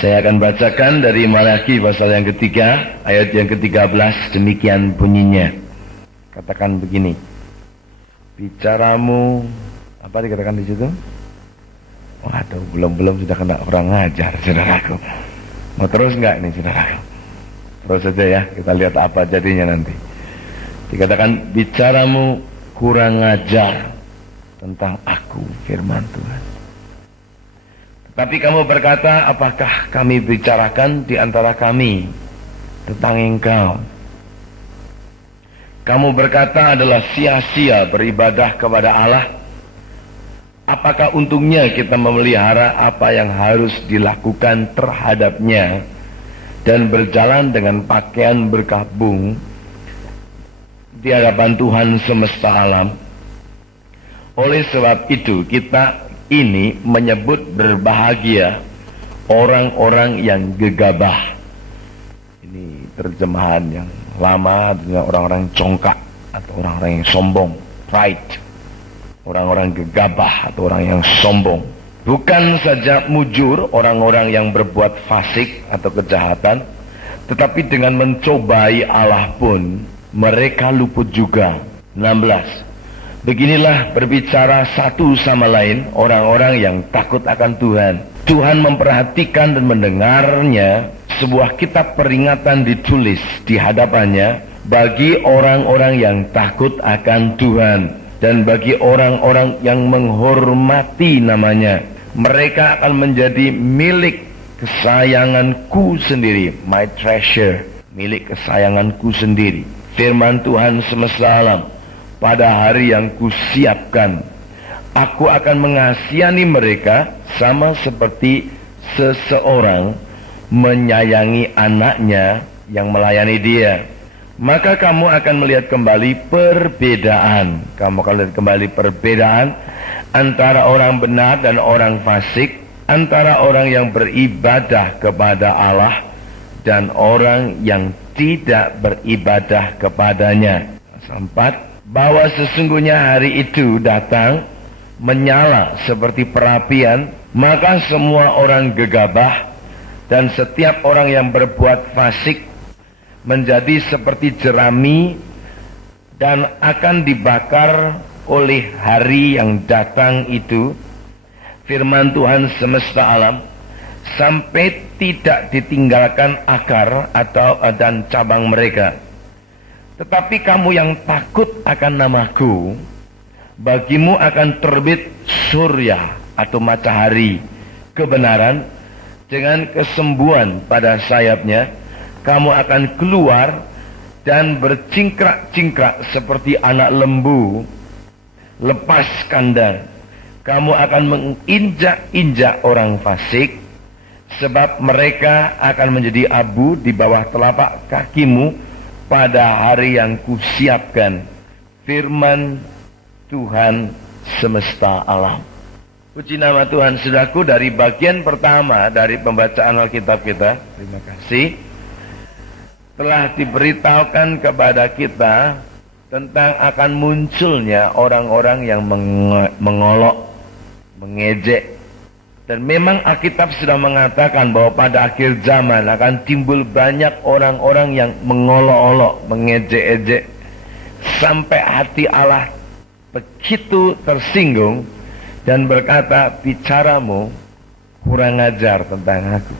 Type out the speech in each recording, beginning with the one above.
Saya akan bacakan dari Malaki pasal yang ketiga, ayat yang ke-13, demikian bunyinya. Katakan begini. Bicaramu, apa dikatakan di situ? Waduh, belum sudah kena kurang ngajar, saudaraku. Mau terus enggak nih, saudaraku? Terus saja ya, kita lihat apa jadinya nanti. Dikatakan, bicaramu kurang ngajar tentang aku, firman Tuhan. Tapi kamu berkata, apakah kami bicarakan di antara kami tentang engkau? Kamu berkata adalah sia-sia beribadah kepada Allah. Apakah untungnya kita memelihara apa yang harus dilakukan terhadapnya dan berjalan dengan pakaian berkabung di hadapan Tuhan semesta alam? Oleh sebab itu kita ini menyebut berbahagia orang-orang yang gegabah. Ini terjemahan yang lama, artinya orang-orang congkak atau orang-orang yang sombong, pride. Orang-orang gegabah atau orang yang sombong. Bukan saja mujur orang-orang yang berbuat fasik atau kejahatan, tetapi dengan mencobai Allah pun mereka luput juga. 16. Beginilah berbicara satu sama lain orang-orang yang takut akan Tuhan. Tuhan memperhatikan dan mendengarnya. Sebuah kitab peringatan ditulis di hadapannya bagi orang-orang yang takut akan Tuhan dan bagi orang-orang yang menghormati namanya. Mereka akan menjadi milik kesayanganku sendiri, my treasure, milik kesayanganku sendiri. Firman Tuhan semesta alam. Pada hari yang kusiapkan, aku akan mengasihani mereka sama seperti seseorang menyayangi anaknya yang melayani dia. Maka kamu akan melihat kembali perbedaan. Kamu akan lihat kembali perbedaan antara orang benar dan orang fasik, antara orang yang beribadah kepada Allah dan orang yang tidak beribadah kepadanya. 4. Bahwa sesungguhnya hari itu datang menyala seperti perapian, maka semua orang gegabah dan setiap orang yang berbuat fasik menjadi seperti jerami dan akan dibakar oleh hari yang datang itu. Firman Tuhan semesta alam, sampai tidak ditinggalkan akar atau dan cabang mereka. Tetapi kamu yang takut akan namaku, bagimu akan terbit surya atau matahari kebenaran dengan kesembuhan pada sayapnya. Kamu akan keluar dan bercingkrak-cingkrak seperti anak lembu lepas kandang. Kamu akan menginjak-injak orang fasik, sebab mereka akan menjadi abu di bawah telapak kakimu pada hari yang kusiapkan. Firman Tuhan semesta alam. Puji nama Tuhan. Saudaraku, dari bagian pertama dari pembacaan Alkitab kita, terima kasih, telah diberitahukan kepada kita tentang akan munculnya orang-orang yang mengolok, mengejek. Dan memang Alkitab sudah mengatakan bahwa pada akhir zaman akan timbul banyak orang-orang yang mengolok-olok, mengejek-ejek, sampai hati Allah begitu tersinggung dan berkata, bicaramu kurang ajar tentang aku.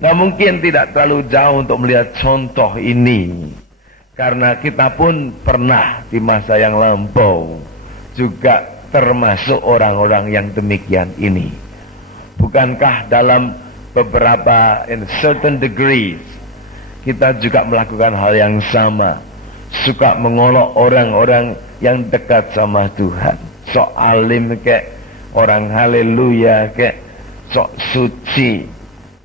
Nah, mungkin tidak terlalu jauh untuk melihat contoh ini, karena kita pun pernah di masa yang lampau juga termasuk orang-orang yang demikian ini. Bukankah dalam beberapa, in certain degrees, kita juga melakukan hal yang sama, suka mengolok orang-orang yang dekat sama Tuhan, sok alim kek, orang haleluya kek, sok suci,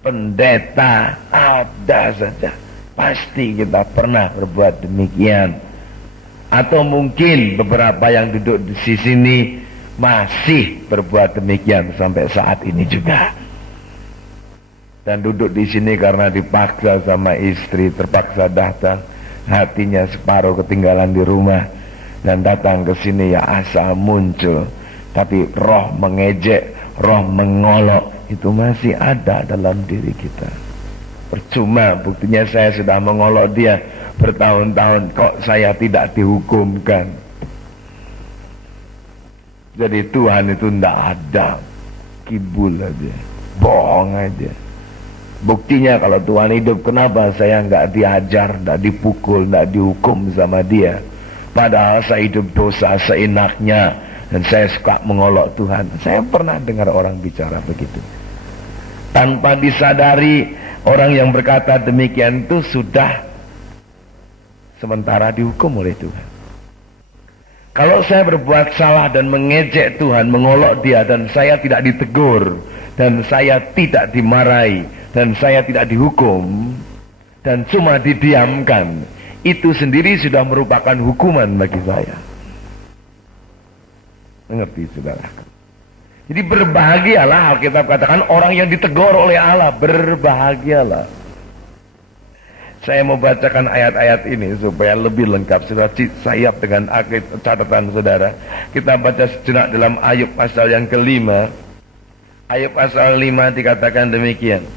pendeta, ada saja. Pasti kita pernah berbuat demikian. Atau mungkin beberapa yang duduk di sini masih berbuat demikian sampai saat ini juga. Dan duduk di sini karena dipaksa sama istri, terpaksa datang, hatinya separuh ketinggalan di rumah, dan datang ke sini ya asal muncul. Tapi roh mengejek, roh mengolok itu masih ada dalam diri kita. Percuma, buktinya saya sudah mengolok dia bertahun-tahun, kok saya tidak dihukumkan. Jadi Tuhan itu tidak ada, kibul aja, bohong aja. Buktinya kalau Tuhan hidup, kenapa saya nggak diajar, nggak dipukul, nggak dihukum sama dia? Padahal saya hidup dosa seenaknya dan saya suka mengolok Tuhan. Saya pernah dengar orang bicara begitu. Tanpa disadari, orang yang berkata demikian itu sudah sementara dihukum oleh Tuhan. Kalau saya berbuat salah dan mengejek Tuhan, mengolok dia, dan saya tidak ditegur, dan saya tidak dimarahi, dan saya tidak dihukum, dan cuma didiamkan, itu sendiri sudah merupakan hukuman bagi saya. Mengerti saudara? Jadi berbahagialah, Alkitab katakan orang yang ditegur oleh Allah, berbahagialah. Saya mau bacakan ayat-ayat ini supaya lebih lengkap. Sudah sayap dengan catatan saudara. Kita baca sejenak dalam Ayub pasal yang kelima. Ayub pasal 5 dikatakan demikian.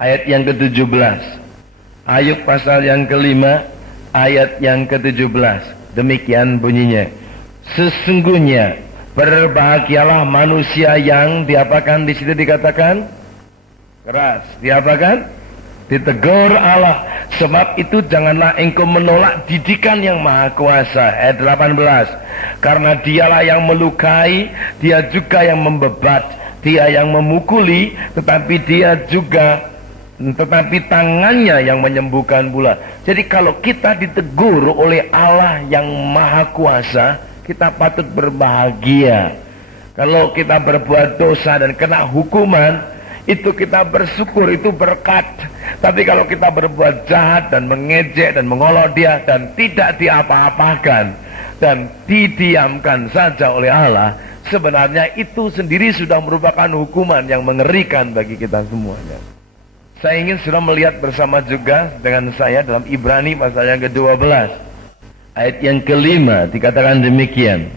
Ayat yang ke-17. Ayub pasal yang kelima, ayat yang ke-17. Demikian bunyinya. Sesungguhnya berbahagialah manusia yang diapakan di situ dikatakan keras. Diapakan? Ditegur Allah. Sebab itu janganlah engkau menolak didikan yang maha kuasa. Ayat 18. Karena dialah yang melukai, dia juga yang membebat, dia yang memukuli, tetapi tangannya yang menyembuhkan pula. Jadi kalau kita ditegur oleh Allah yang maha kuasa, kita patut berbahagia. Kalau kita berbuat dosa dan kena hukuman, itu kita bersyukur, itu berkat. Tapi kalau kita berbuat jahat dan mengejek dan mengolok dia dan tidak diapa-apakan dan didiamkan saja oleh Allah, sebenarnya itu sendiri sudah merupakan hukuman yang mengerikan bagi kita semuanya. Saya ingin sudah melihat bersama juga dengan saya dalam Ibrani pasal yang ke-12. Ayat yang kelima dikatakan demikian.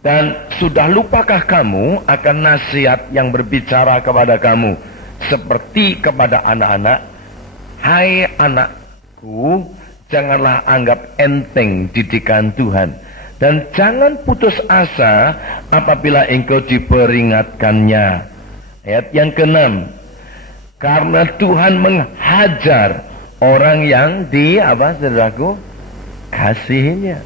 Dan sudah lupakah kamu akan nasihat yang berbicara kepada kamu seperti kepada anak-anak? Hai anakku, janganlah anggap enteng didikan Tuhan, dan jangan putus asa apabila engkau diperingatkannya. Ayat yang ke-6. Karena Tuhan menghajar orang yang saudaraku, kasihinya.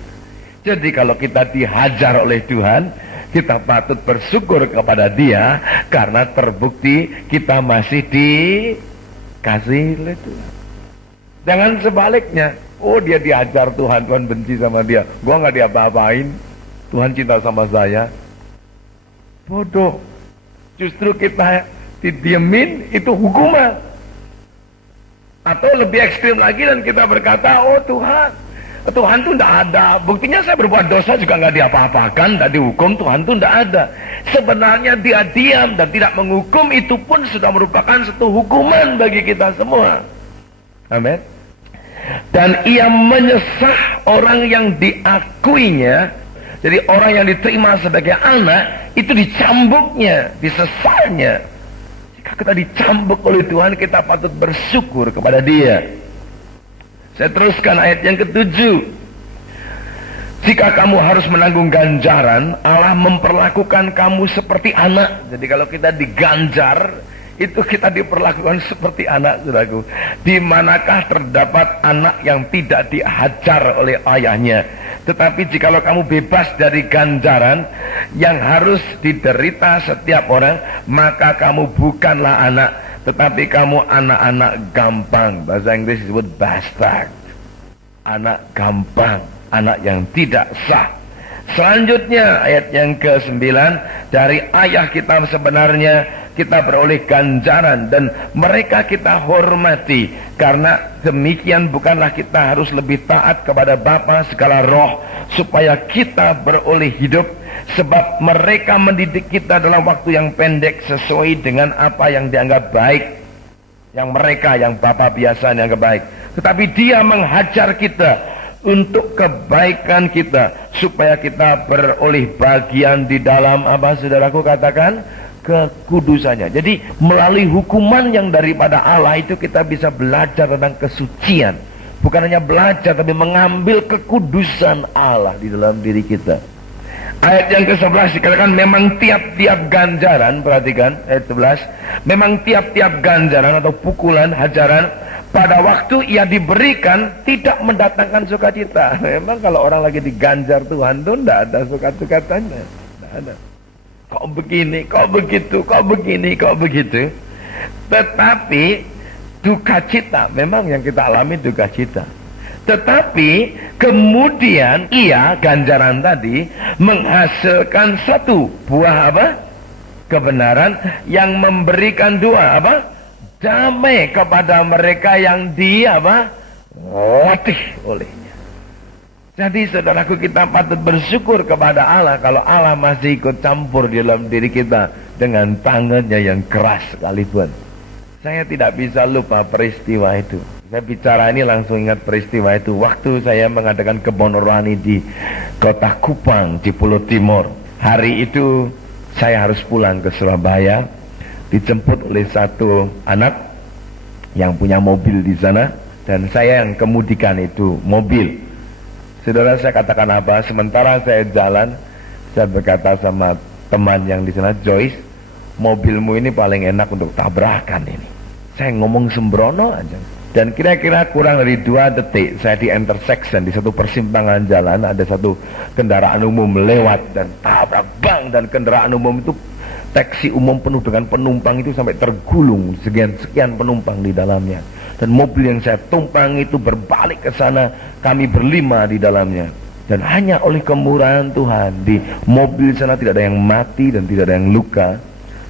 Jadi kalau kita dihajar oleh Tuhan, kita patut bersyukur kepada dia, karena terbukti kita masih dikasihi oleh Tuhan. Jangan sebaliknya, oh dia dihajar Tuhan, Tuhan benci sama dia, gua nggak diapa-apain, Tuhan cinta sama saya. Bodoh. Justru kita didiemin, itu hukuman. Atau lebih ekstrim lagi dan kita berkata, oh Tuhan tuh tidak ada. Buktinya saya berbuat dosa juga nggak diapa-apakan, tidak dihukum. Tuhan tuh tidak ada. Sebenarnya dia diam dan tidak menghukum, itu pun sudah merupakan satu hukuman bagi kita semua. Amin. Dan ia menyesah orang yang diakuinya. Jadi orang yang diterima sebagai anak, itu dicambuknya, disesahnya. Jika kita dicambuk oleh Tuhan, kita patut bersyukur kepada dia. Saya teruskan ayat yang ke-7. Jika kamu harus menanggung ganjaran, Allah memperlakukan kamu seperti anak. Jadi kalau kita diganjar, itu kita diperlakukan seperti anak, saudaraku. Di manakah terdapat anak yang tidak dihajar oleh ayahnya? Tetapi jikalau kamu bebas dari ganjaran yang harus diderita setiap orang, maka kamu bukanlah anak, tetapi kamu anak-anak gampang. Bahasa Inggris disebut bastard. Anak gampang, anak yang tidak sah. Selanjutnya ayat yang ke-9. Dari ayah kita sebenarnya kita beroleh ganjaran, dan mereka kita hormati. Karena demikian bukanlah kita harus lebih taat kepada Bapa segala roh, supaya kita beroleh hidup. Sebab mereka mendidik kita dalam waktu yang pendek sesuai dengan apa yang dianggap baik. Yang mereka, yang Bapa biasa dianggap baik. Tetapi dia menghajar kita untuk kebaikan kita, supaya kita beroleh bagian di dalam apa, saudaraku katakan? kekudusannya. Jadi melalui hukuman yang daripada Allah itu kita bisa belajar tentang kesucian. Bukan hanya belajar, tapi mengambil kekudusan Allah di dalam diri kita. Ayat yang ke-11 dikatakan memang tiap-tiap ganjaran, perhatikan ayat 11, memang tiap-tiap ganjaran atau pukulan, hajaran pada waktu ia diberikan tidak mendatangkan sukacita. Memang kalau orang lagi diganjar Tuhan tuh tidak ada sukacitanya, tidak ada. Kok begini, kok begitu, kok begini, kok begitu. Tetapi duka cita, memang yang kita alami duka cita. Tetapi kemudian ia, ganjaran tadi, menghasilkan satu buah apa? Kebenaran yang memberikan dua apa? Damai kepada mereka yang latih olehnya. Jadi saudaraku, kita patut bersyukur kepada Allah kalau Allah masih ikut campur di dalam diri kita dengan tangannya yang keras sekalipun. Saya tidak bisa lupa peristiwa itu. Saya bicara ini langsung ingat peristiwa itu. Waktu saya mengadakan kebon rohani di kota Kupang di Pulau Timur. Hari itu saya harus pulang ke Surabaya, dijemput oleh satu anak yang punya mobil di sana, dan saya yang kemudikan itu mobil. Saudara, saya katakan apa? Sementara saya jalan, saya berkata sama teman yang di sana, Joyce, mobilmu ini paling enak untuk tabrakan ini. Saya ngomong sembrono aja. Dan kira-kira kurang dari 2 detik saya di intersection, di satu persimpangan jalan, ada satu kendaraan umum lewat dan tabrak bang, dan kendaraan umum itu taksi umum penuh dengan penumpang itu sampai tergulung sekian penumpang di dalamnya. Dan mobil yang saya tumpang itu berbalik ke sana, kami berlima di dalamnya. Dan hanya oleh kemurahan Tuhan, di mobil sana tidak ada yang mati dan tidak ada yang luka.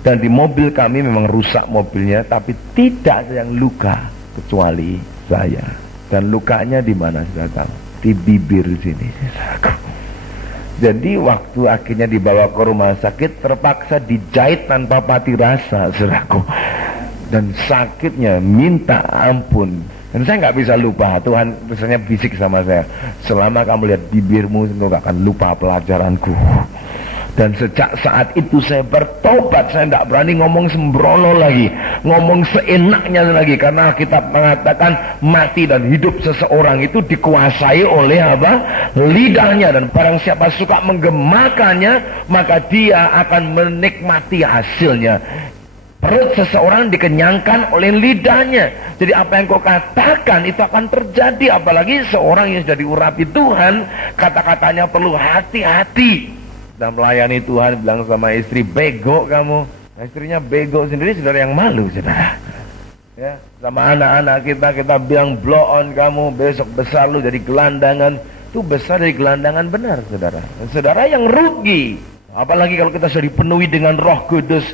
Dan di mobil kami memang rusak mobilnya, tapi tidak ada yang luka kecuali saya. Dan lukanya di mana, saudara? Di bibir sini. Jadi waktu akhirnya dibawa ke rumah sakit, terpaksa dijahit tanpa pati rasa, saudaraku. Dan sakitnya minta ampun. Dan saya nggak bisa lupa, Tuhan misalnya bisik sama saya, selama kamu lihat bibirmu, tentu gak akan lupa pelajaranku. Dan sejak saat itu saya bertobat. Saya tidak berani ngomong sembrono lagi, ngomong seenaknya lagi. Karena Alkitab mengatakan mati dan hidup seseorang itu dikuasai oleh apa? Lidahnya. Dan barang siapa suka menggemakannya, maka dia akan menikmati hasilnya. Perut seseorang dikenyangkan oleh lidahnya. Jadi apa yang kau katakan itu akan terjadi. Apalagi seorang yang sudah diurapi Tuhan, kata-katanya perlu hati-hati. Dan melayani Tuhan, bilang sama istri, bego kamu. Istrinya bego sendiri, saudara, yang malu, saudara. Ya, sama anak-anak kita bilang blow on kamu, besok besar lu jadi gelandangan. Itu besar dari gelandangan benar, saudara. Dan saudara yang rugi. Apalagi kalau kita sudah dipenuhi dengan Roh Kudus,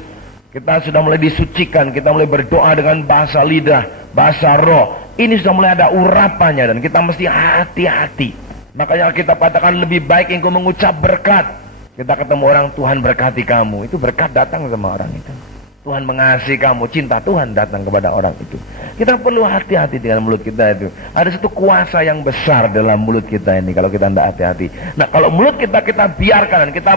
kita sudah mulai disucikan, kita mulai berdoa dengan bahasa lidah, bahasa roh. Ini sudah mulai ada urapannya dan kita mesti hati-hati. Makanya kita katakan lebih baik engkau mengucap berkat. Kita ketemu orang, Tuhan berkati kamu, itu berkat datang sama orang itu. Tuhan mengasihi kamu, cinta Tuhan datang kepada orang itu. Kita perlu hati-hati dengan mulut kita itu. Ada satu kuasa yang besar dalam mulut kita ini kalau kita tidak hati-hati. Nah, kalau mulut kita biarkan dan kita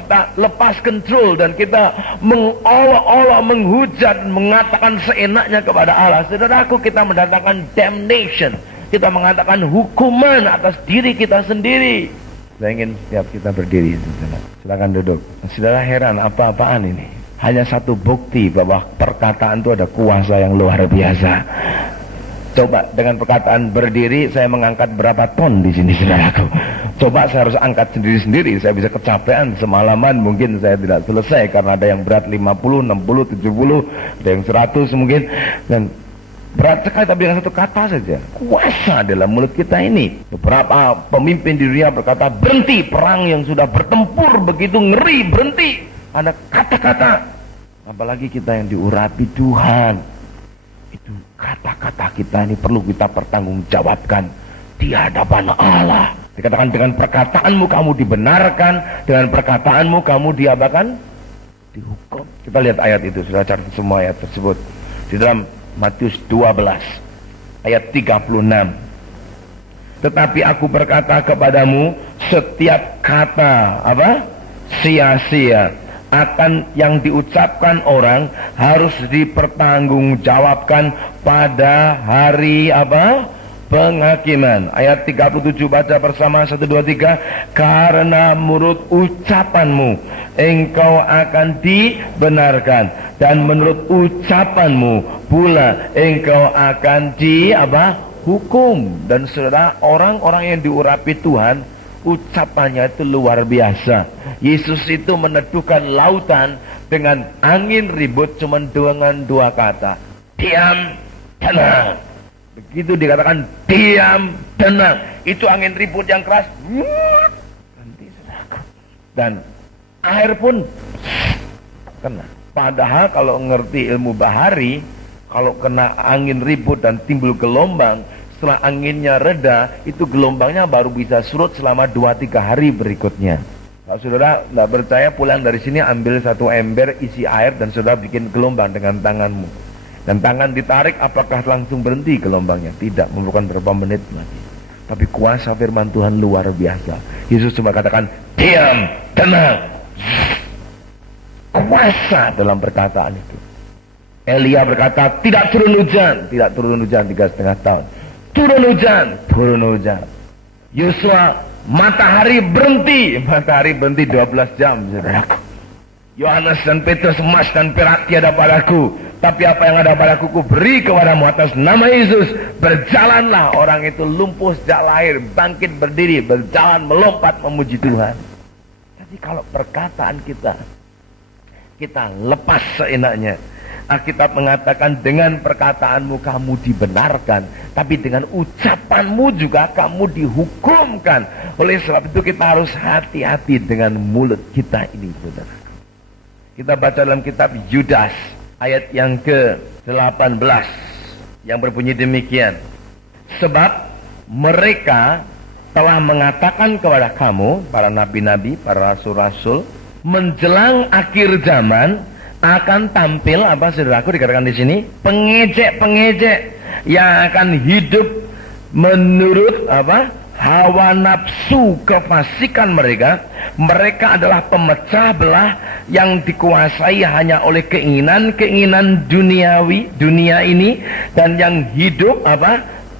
kita lepas kontrol dan kita mengolok-olok, menghujat, mengatakan seenaknya kepada Allah, saudaraku, kita mendatangkan damnation. Kita mengatakan hukuman atas diri kita sendiri. Saya ingin setiap kita berdiri, saudara. Silakan duduk. Saudara heran apa-apaan ini? Hanya satu bukti bahwa perkataan itu ada kuasa yang luar biasa. Coba dengan perkataan berdiri, saya mengangkat berapa ton di sini, saudaraku. Coba saya harus angkat sendiri-sendiri, saya bisa kecapean semalaman, mungkin saya tidak selesai karena ada yang berat 50, 60, 70, ada yang 100 mungkin. Dan berat sekali, tapi dengan satu kata saja, kuasa dalam mulut kita ini. Beberapa pemimpin di dunia berkata, berhenti perang yang sudah bertempur begitu ngeri, berhenti. Ada kata-kata. Apalagi kita yang diurapi Tuhan, itu kata-kata kita ini perlu kita pertanggungjawabkan di hadapan Allah. Dikatakan dengan perkataanmu kamu dibenarkan, dengan perkataanmu kamu diapakan? Dihukum. Kita lihat ayat itu, sudah catat semua ayat tersebut di dalam Matius 12 ayat 36. Tetapi aku berkata kepadamu, setiap kata apa? Sia-sia akan yang diucapkan orang harus dipertanggungjawabkan pada hari apa? Penghakiman. Ayat 37 baca bersama 1 2 3. Karena menurut ucapanmu engkau akan dibenarkan, dan menurut ucapanmu pula engkau akan hukum. Dan saudara, orang-orang yang diurapi Tuhan, ucapannya itu luar biasa. Yesus itu meneduhkan lautan dengan angin ribut cuma dengan 2 kata. Diam, tenang. Begitu dikatakan diam, tenang, itu angin ribut yang keras berhenti, saudara. Dan air pun kena. Padahal kalau ngerti ilmu bahari, kalau kena angin ribut dan timbul gelombang, setelah anginnya reda, itu gelombangnya baru bisa surut selama 2-3 hari berikutnya. Kalau saudara tidak percaya, pulang dari sini ambil 1 ember isi air dan saudara bikin gelombang dengan tanganmu. Dan tangan ditarik, apakah langsung berhenti gelombangnya? Tidak, memerlukan berapa menit lagi. Tapi kuasa firman Tuhan luar biasa. Yesus cuma katakan, diam, tenang. Kuasa dalam perkataan itu. Elia berkata, tidak turun hujan. Tidak turun hujan 3,5 tahun. Turun hujan. Yosua, matahari berhenti 12 jam, saudara. Yohanes dan Petrus, emas dan perak tiada padaku, tapi apa yang ada padaku ku beri kepadamu atas nama Yesus. Berjalanlah. Orang itu lumpuh sejak lahir, bangkit berdiri, berjalan, melompat, memuji Tuhan. Jadi kalau perkataan kita lepas seenaknya. Alkitab mengatakan dengan perkataanmu kamu dibenarkan, tapi dengan ucapanmu juga kamu dihukumkan. Oleh sebab itu kita harus hati-hati dengan mulut kita ini, saudara. Kita baca dalam kitab Yudas ayat yang ke-18 yang berbunyi demikian. Sebab mereka telah mengatakan kepada kamu, para nabi-nabi, para rasul-rasul, menjelang akhir zaman akan tampil apa, saudaraku, dikatakan di sini, pengejek-pengejek yang akan hidup menurut hawa nafsu kefasikan mereka. Mereka adalah pemecah belah yang dikuasai hanya oleh keinginan dunia ini, dan yang hidup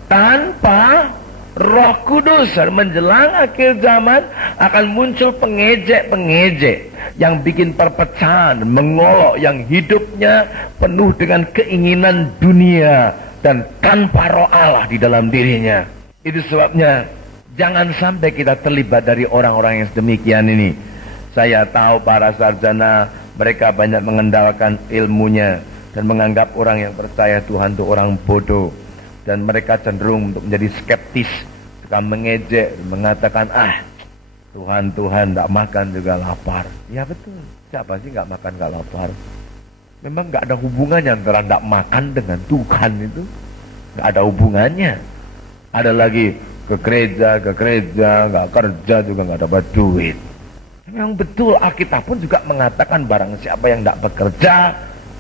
tanpa Roh Kudus. Menjelang akhir zaman akan muncul pengejek-pengejek yang bikin perpecahan, mengolok, yang hidupnya penuh dengan keinginan dunia dan tanpa roh Allah di dalam dirinya. Itu sebabnya jangan sampai kita terlibat dari orang-orang yang sedemikian ini. Saya tahu para sarjana, mereka banyak mengandalkan ilmunya dan menganggap orang yang percaya Tuhan itu orang bodoh. Dan mereka cenderung untuk menjadi skeptis, suka mengejek, mengatakan, Tuhan tidak makan juga lapar. Ya betul, siapa sih nggak makan nggak lapar? Memang nggak ada hubungannya antara nggak makan dengan Tuhan itu. Nggak ada hubungannya. Ada lagi ke gereja, nggak kerja juga nggak dapat duit. Memang betul, Alkitab pun juga mengatakan barang siapa yang tidak bekerja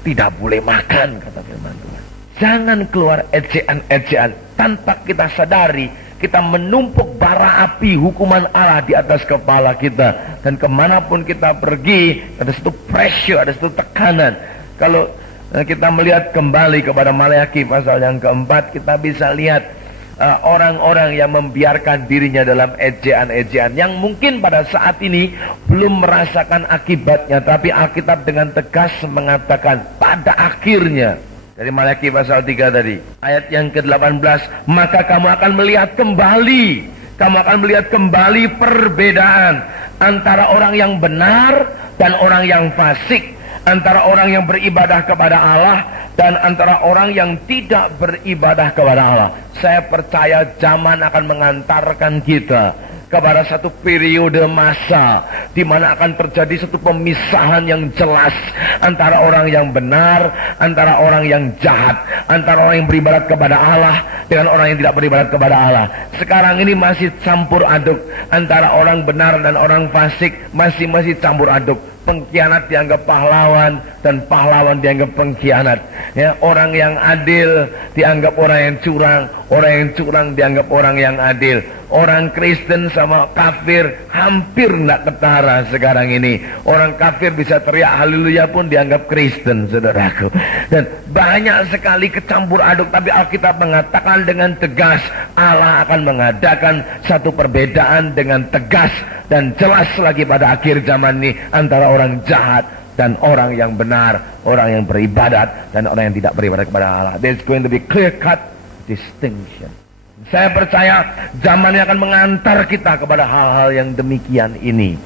tidak boleh makan, kata firman Tuhan. Jangan keluar ejaan-ejaan tanpa kita sadari. Kita menumpuk bara api hukuman Allah di atas kepala kita. Dan kemanapun kita pergi, ada satu pressure, ada satu tekanan. Kalau kita melihat kembali kepada Maleakhi pasal yang keempat, kita bisa lihat orang-orang yang membiarkan dirinya dalam ejaan-ejaan, yang mungkin pada saat ini belum merasakan akibatnya, tapi Alkitab dengan tegas mengatakan pada akhirnya. Dari Maleakhi pasal 3 tadi, ayat yang ke-18, maka kamu akan melihat kembali perbedaan antara orang yang benar dan orang yang fasik, antara orang yang beribadah kepada Allah dan antara orang yang tidak beribadah kepada Allah. Saya percaya zaman akan mengantarkan kita kepada satu periode masa di mana akan terjadi satu pemisahan yang jelas antara orang yang benar, antara orang yang jahat, antara orang yang beribadat kepada Allah dengan orang yang tidak beribadat kepada Allah. Sekarang ini masih campur aduk antara orang benar dan orang fasik, masih campur aduk. Pengkhianat dianggap pahlawan dan pahlawan dianggap pengkhianat. Ya, orang yang adil dianggap orang yang curang dianggap orang yang adil. Orang Kristen sama kafir hampir tidak ketara sekarang ini. Orang kafir bisa teriak haleluya pun dianggap Kristen, saudaraku. Dan banyak sekali kecampur aduk. Tapi Alkitab mengatakan dengan tegas, Allah akan mengadakan satu perbedaan dengan tegas dan jelas lagi pada akhir zaman ini antara orang jahat dan orang yang benar, orang yang beribadat dan orang yang tidak beribadat kepada Allah. There's going to be clear-cut distinction. Saya percaya zamannya akan mengantar kita kepada hal-hal yang demikian ini.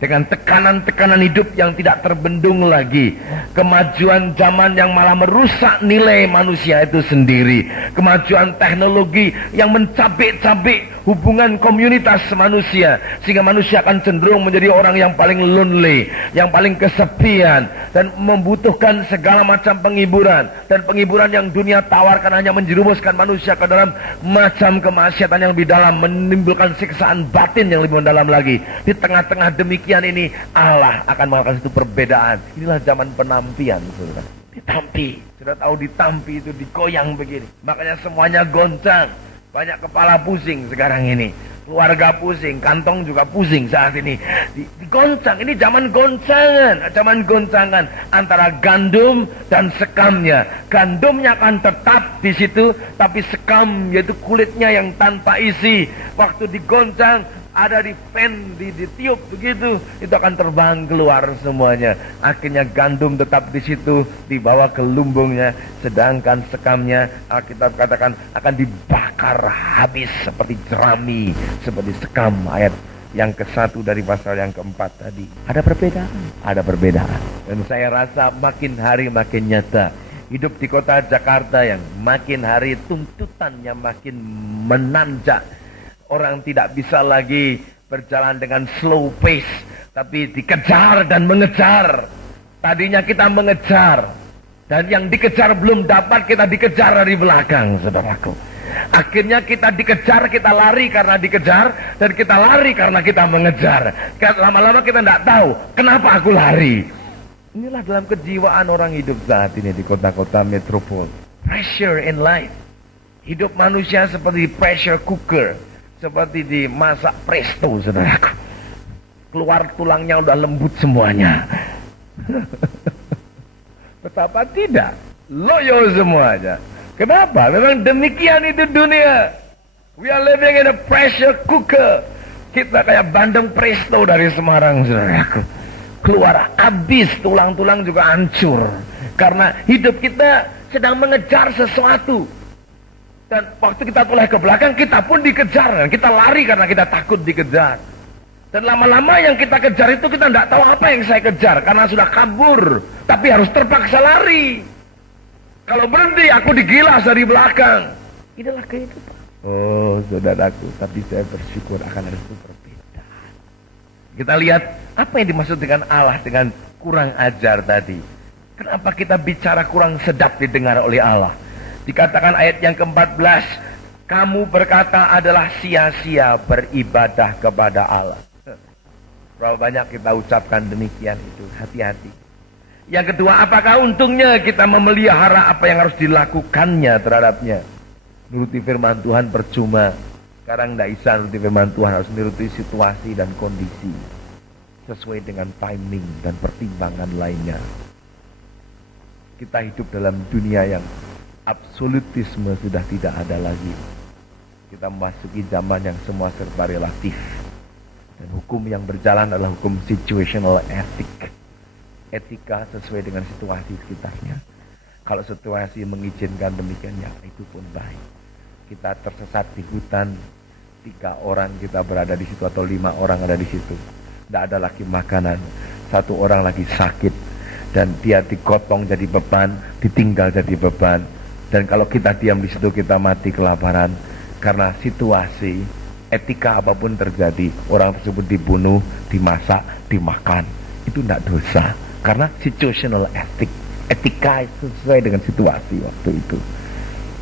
Dengan tekanan-tekanan hidup yang tidak terbendung lagi. Kemajuan zaman yang malah merusak nilai manusia itu sendiri. Kemajuan teknologi yang mencabik-cabik hubungan komunitas manusia. Sehingga manusia akan cenderung menjadi orang yang paling lonely, yang paling kesepian, dan membutuhkan segala macam penghiburan. Dan penghiburan yang dunia tawarkan hanya menjerumuskan manusia ke dalam macam kemaksiatan yang lebih dalam, menimbulkan siksaan batin yang lebih mendalam lagi. Di tengah-tengah demikian ini Allah akan melakukan satu perbedaan. Inilah zaman penampian, saudara. Ditampi, sudah tahu ditampi itu digoyang begini. Makanya semuanya goncang. Banyak kepala pusing sekarang ini. Keluarga pusing, kantong juga pusing saat ini. Digoncang, ini zaman goncangan. Zaman goncangan antara gandum dan sekamnya. Gandumnya akan tetap di situ, tapi sekam yaitu kulitnya yang tanpa isi. Waktu digoncang, ada di pen, ditiup begitu, itu akan terbang keluar semuanya. Akhirnya gandum tetap di situ, dibawa ke lumbungnya, sedangkan sekamnya Alkitab katakan akan dibakar habis seperti jerami, seperti sekam. Ayat yang ke-1 dari pasal yang ke-4 tadi. Ada perbedaan. Dan saya rasa makin hari makin nyata. Hidup di kota Jakarta yang makin hari tuntutannya makin menanjak. Orang tidak bisa lagi berjalan dengan slow pace, tapi dikejar dan mengejar. Tadinya kita mengejar, dan yang dikejar belum dapat, kita dikejar dari belakang, saudaraku. Akhirnya kita dikejar, kita lari karena dikejar, dan kita lari karena kita mengejar. Lama-lama kita tidak tahu, kenapa aku lari. Inilah dalam kejiwaan orang hidup saat ini di kota-kota metropol. Pressure in life. Hidup manusia seperti pressure cooker. Seperti dimasak presto, saudaraku. Keluar tulangnya udah lembut semuanya. Betapa tidak, loyo semuanya. Kenapa? Memang demikian itu dunia. We are living in a pressure cooker. Kita kayak bandeng presto dari Semarang, saudaraku. Keluar habis, tulang-tulang juga hancur. Karena hidup kita sedang mengejar sesuatu. Dan waktu kita toleh ke belakang, kita pun dikejar. Kita lari karena kita takut dikejar. Dan lama-lama yang kita kejar itu kita tidak tahu apa yang saya kejar. Karena sudah kabur. Tapi harus terpaksa lari. Kalau berhenti, aku digilas dari belakang. Inilah kehidupan. Oh, saudaraku. Tapi saya bersyukur akan ada itu perbedaan. Kita lihat apa yang dimaksud dengan Allah dengan kurang ajar tadi. Kenapa kita bicara kurang sedap didengar oleh Allah? Dikatakan ayat yang ke-14, kamu berkata adalah sia-sia beribadah kepada Allah. Berapa banyak kita ucapkan demikian itu, hati-hati. Yang kedua, apakah untungnya kita memelihara apa yang harus dilakukannya terhadapnya? Nuruti firman Tuhan percuma. Sekarang tidak bisa nuruti firman Tuhan, harus menuruti situasi dan kondisi. Sesuai dengan timing dan pertimbangan lainnya. Kita hidup dalam dunia yang absolutisme sudah tidak ada lagi. Kita memasuki zaman yang semua serba relatif. Dan hukum yang berjalan adalah hukum situational ethic. Etika sesuai dengan situasi sekitarnya. Kalau situasi mengizinkan demikian, ya itu pun baik. Kita tersesat di hutan, 3 orang kita berada di situ atau 5 orang ada di situ. Tidak ada lagi makanan. 1 orang lagi sakit. Dan dia digotong jadi beban, ditinggal jadi beban. Dan kalau kita diam di situ, kita mati kelaparan. Karena situasi, etika apapun terjadi, orang tersebut dibunuh, dimasak, dimakan. Itu tidak dosa. Karena situational ethic. Etika itu sesuai dengan situasi waktu itu.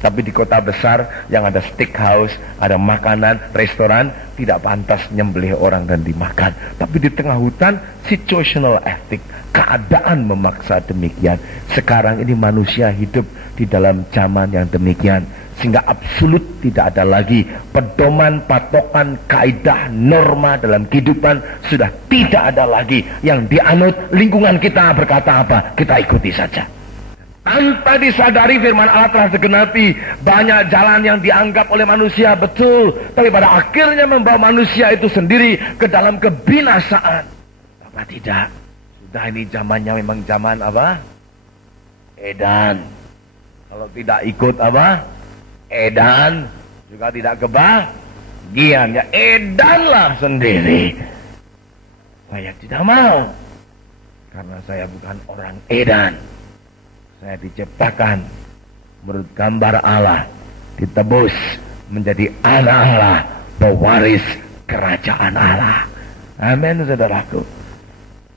Tapi di kota besar yang ada steakhouse, ada makanan, restoran, tidak pantas nyembelih orang dan dimakan. Tapi di tengah hutan, situational ethic, keadaan memaksa demikian. Sekarang ini manusia hidup di dalam zaman yang demikian, sehingga absolut tidak ada lagi pedoman, patokan, kaidah, norma dalam kehidupan. Sudah tidak ada lagi yang dianut. Lingkungan kita berkata apa, kita ikuti saja. Tanpa disadari firman Allah telah digenapi. Banyak jalan yang dianggap oleh manusia betul, tapi pada akhirnya membawa manusia itu sendiri ke dalam kebinasaan. Apa tidak? Sudah ini zamannya memang zaman apa? Edan. Kalau tidak ikut apa? Edan. Juga tidak kebahagiaan. Ya edanlah sendiri. Saya tidak mau. Karena saya bukan orang edan. Saya diciptakan menurut gambar Allah, ditebus menjadi anak Allah, pewaris kerajaan Allah. Amin, saudaraku.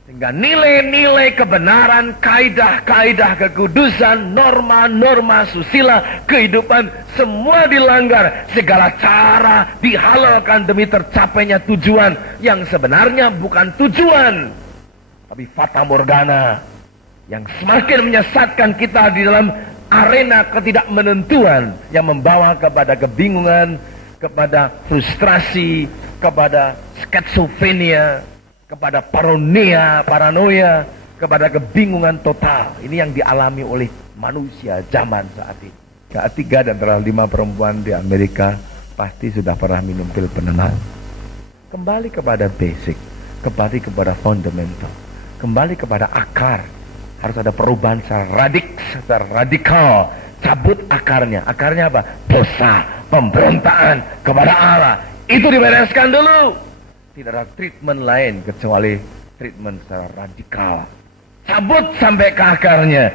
Sehingga nilai-nilai kebenaran, kaidah-kaidah kekudusan, norma-norma susila kehidupan semua dilanggar. Segala cara dihalalkan demi tercapainya tujuan yang sebenarnya bukan tujuan, tapi fata morgana yang semakin menyesatkan kita di dalam arena ketidakmenentuan yang membawa kepada kebingungan, kepada frustrasi, kepada skizofrenia, kepada paranoia, kepada kebingungan total. Ini yang dialami oleh manusia zaman saat ini. Ketiga dan terakhir 5 perempuan di Amerika pasti sudah pernah minum pil penenang. Kembali kepada basic, kembali kepada fundamental, kembali kepada akar. Harus ada perubahan secara radikal. Cabut akarnya. Akarnya apa? Dosa, pemberontakan kepada Allah. Itu dibereskan dulu. Tidak ada treatment lain kecuali treatment secara radikal. Cabut sampai ke akarnya.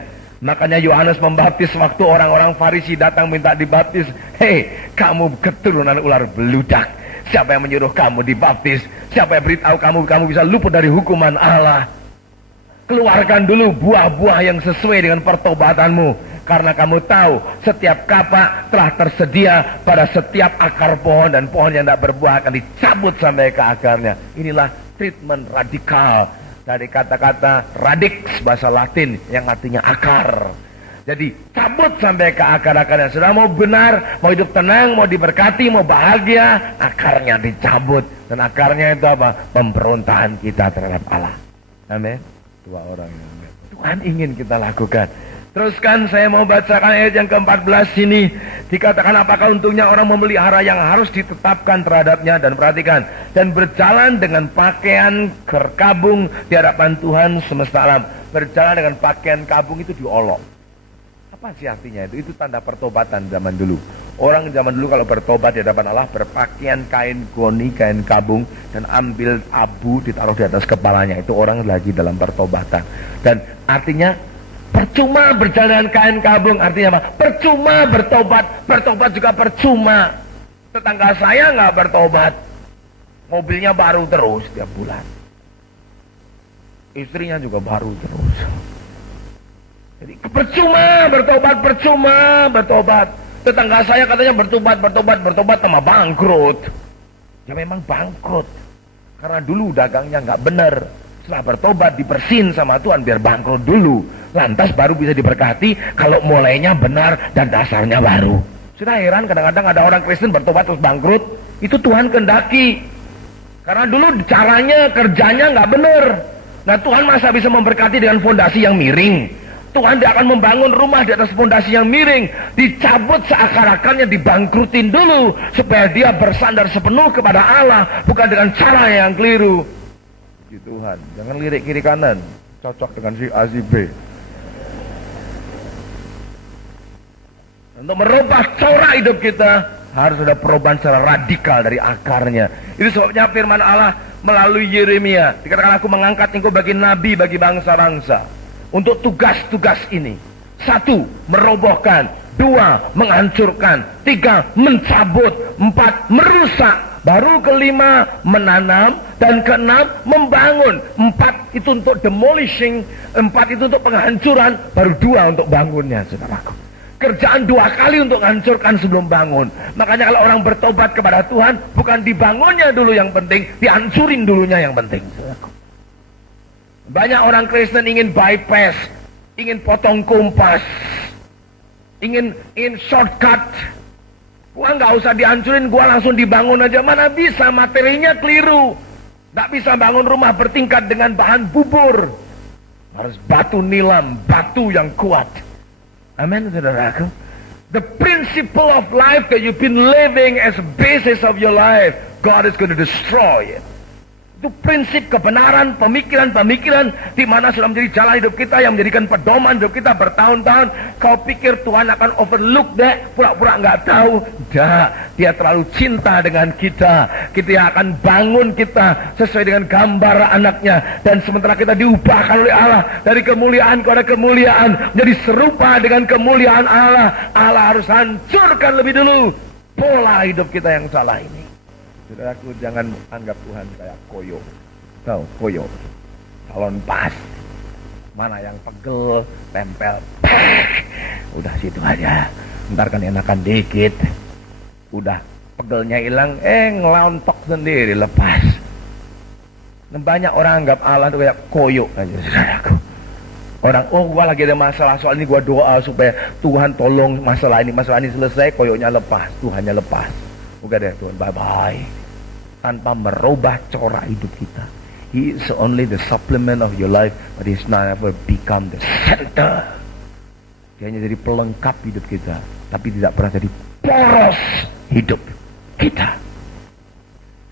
Makanya Yohanes membaptis waktu orang-orang Farisi datang minta dibaptis. Hei, kamu keturunan ular beludak. Siapa yang menyuruh kamu dibaptis? Siapa yang beritahu kamu bisa luput dari hukuman Allah? Keluarkan dulu buah-buah yang sesuai dengan pertobatanmu. Karena kamu tahu setiap kapak telah tersedia pada setiap akar pohon. Dan pohon yang tidak berbuah akan dicabut sampai ke akarnya. Inilah treatment radikal. Dari kata-kata radix bahasa Latin yang artinya akar. Jadi cabut sampai ke akar-akarnya. Sudah mau benar, mau hidup tenang, mau diberkati, mau bahagia, akarnya dicabut. Dan akarnya itu apa? Pemberontakan kita terhadap Allah. Amin. Dua orang yang Tuhan ingin kita lakukan. Teruskan, saya mau bacakan ayat yang ke-14 sini. Dikatakan apakah untungnya orang memelihara yang harus ditetapkan terhadapnya. Dan perhatikan, dan berjalan dengan pakaian berkabung di hadapan Tuhan semesta alam. Berjalan dengan pakaian kabung itu diolok. Apa sih artinya itu? Itu tanda pertobatan zaman dulu. Orang zaman dulu kalau bertobat di hadapan Allah berpakaian kain goni, kain kabung, dan ambil abu ditaruh di atas kepalanya. Itu orang lagi dalam pertobatan. Dan artinya percuma berjalan kain kabung. Artinya apa? Percuma bertobat. Bertobat juga percuma. Tetangga saya nggak bertobat, mobilnya baru terus tiap bulan, istrinya juga baru terus. Jadi percuma bertobat. Tetangga saya katanya bertobat sama bangkrut. Ya memang bangkrut. Karena dulu dagangnya nggak benar. Setelah bertobat dibersihin sama Tuhan biar bangkrut dulu. Lantas baru bisa diberkati kalau mulainya benar dan dasarnya baru. Sudah heran kadang-kadang ada orang Kristen bertobat terus bangkrut. Itu Tuhan kehendaki. Karena dulu caranya, kerjanya nggak benar. Nah Tuhan masa bisa memberkati dengan fondasi yang miring? Tuhan tidak akan membangun rumah di atas fondasi yang miring. Dicabut seakar-akarnya, dibangkrutin dulu supaya dia bersandar sepenuh kepada Allah, bukan dengan cara yang keliru. Puji Tuhan, jangan lirik kiri kanan, cocok dengan si A si B. Untuk merubah corak hidup kita harus ada perubahan secara radikal dari akarnya. Itu sebabnya firman Allah melalui Yeremia dikatakan, aku mengangkat engkau bagi nabi bagi bangsa-bangsa untuk tugas-tugas ini. 1. Merobohkan. 2. Menghancurkan. 3. Mencabut. 4. Merusak. Baru 5. Menanam. Dan 6. Membangun. 4 itu untuk demolishing. 4 itu untuk penghancuran. Baru 2 untuk bangunnya, saudaraku. Kerjaan 2 kali untuk menghancurkan sebelum bangun. Makanya kalau orang bertobat kepada Tuhan, bukan dibangunnya dulu yang penting, dihancurin dulunya yang penting. Banyak orang Kristen ingin bypass, ingin potong kompas, ingin shortcut. Gua nggak usah dihancurin, gua langsung dibangun aja. Mana bisa, materinya keliru. Nggak bisa bangun rumah bertingkat dengan bahan bubur. Harus batu nilam, batu yang kuat. Amin, saudaraku. The principle of life that you've been living as a basis of your life, God is going to destroy it. Itu prinsip kebenaran, pemikiran-pemikiran di mana sudah menjadi jalan hidup kita, yang menjadikan pedoman hidup kita bertahun-tahun. Kau pikir Tuhan akan overlook deh, pura-pura nggak tahu? Tidak, Dia terlalu cinta dengan kita. Dia akan bangun kita sesuai dengan gambar anaknya. Dan sementara kita diubahkan oleh Allah dari kemuliaan kepada kemuliaan, menjadi serupa dengan kemuliaan Allah. Allah harus hancurkan lebih dulu pola hidup kita yang salah ini. Saudaraku, jangan anggap Tuhan kayak koyo. Tahu, koyo. Salon pas. Mana yang pegel, tempel. Udah situ aja. Ntar kan enakan dikit. Udah pegelnya hilang, ngelontok sendiri, lepas. Dan banyak orang anggap Allah itu kayak koyo aja, saudaraku. Orang, gua lagi ada masalah, soal ini gua doa supaya Tuhan tolong masalah ini selesai, koyoknya lepas, Tuhannya lepas. Udah deh Tuhan, bye-bye. Tanpa merubah corak hidup kita. He is only the supplement of your life, but he's never become the center. Dia hanya jadi pelengkap hidup kita, tapi tidak pernah jadi poros hidup kita.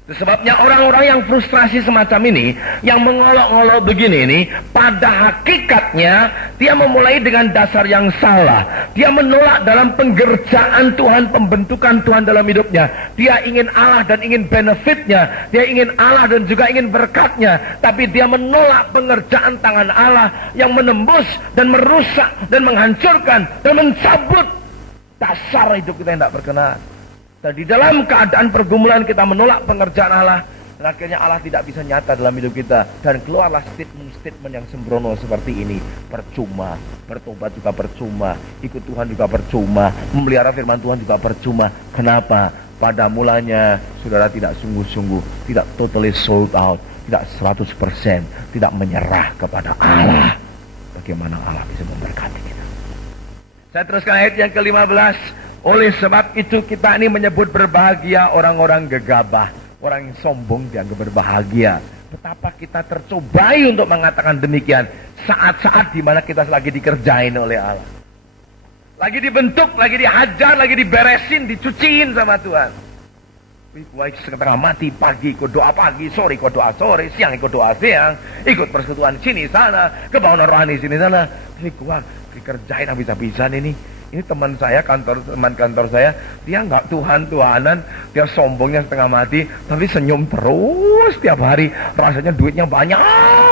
Itu sebabnya orang-orang yang frustrasi semacam ini, yang mengolok-olok begini ini, pada hakikatnya dia memulai dengan dasar yang salah. Dia menolak dalam pengerjaan Tuhan, pembentukan Tuhan dalam hidupnya. Dia ingin Allah dan ingin benefitnya. Dia ingin Allah dan juga ingin berkatnya. Tapi dia menolak pengerjaan tangan Allah yang menembus dan merusak dan menghancurkan dan mencabut dasar hidup kita yang tidak berkenan. Dan di dalam keadaan pergumulan kita menolak pengerjaan Allah, dan akhirnya Allah tidak bisa nyata dalam hidup kita. Dan keluarlah statement-statement yang sembrono seperti ini. Percuma, bertobat juga percuma, ikut Tuhan juga percuma, memelihara firman Tuhan juga percuma. Kenapa? Pada mulanya saudara tidak sungguh-sungguh, tidak totally sold out, tidak 100%, tidak menyerah kepada Allah. Bagaimana Allah bisa memberkati kita? Saya teruskan ayat yang ke-15. Oleh sebab itu kita ini menyebut berbahagia orang-orang gegabah. Orang yang sombong dianggap berbahagia. Betapa kita tercobai untuk mengatakan demikian saat-saat di mana kita lagi dikerjain oleh Allah. Lagi dibentuk, lagi dihajar, lagi diberesin, dicuciin sama Tuhan. Baik setengah mati, pagi ikut doa pagi, sore ikut doa sore, siang ikut doa siang, ikut persekutuan sini sana, kebangunan rohani sini sana. Tapi gua dikerjain habis-habisan ini. Ini teman kantor saya, dia nggak Tuhan-Tuhanan, dia sombongnya setengah mati, tapi senyum terus tiap hari, rasanya duitnya banyak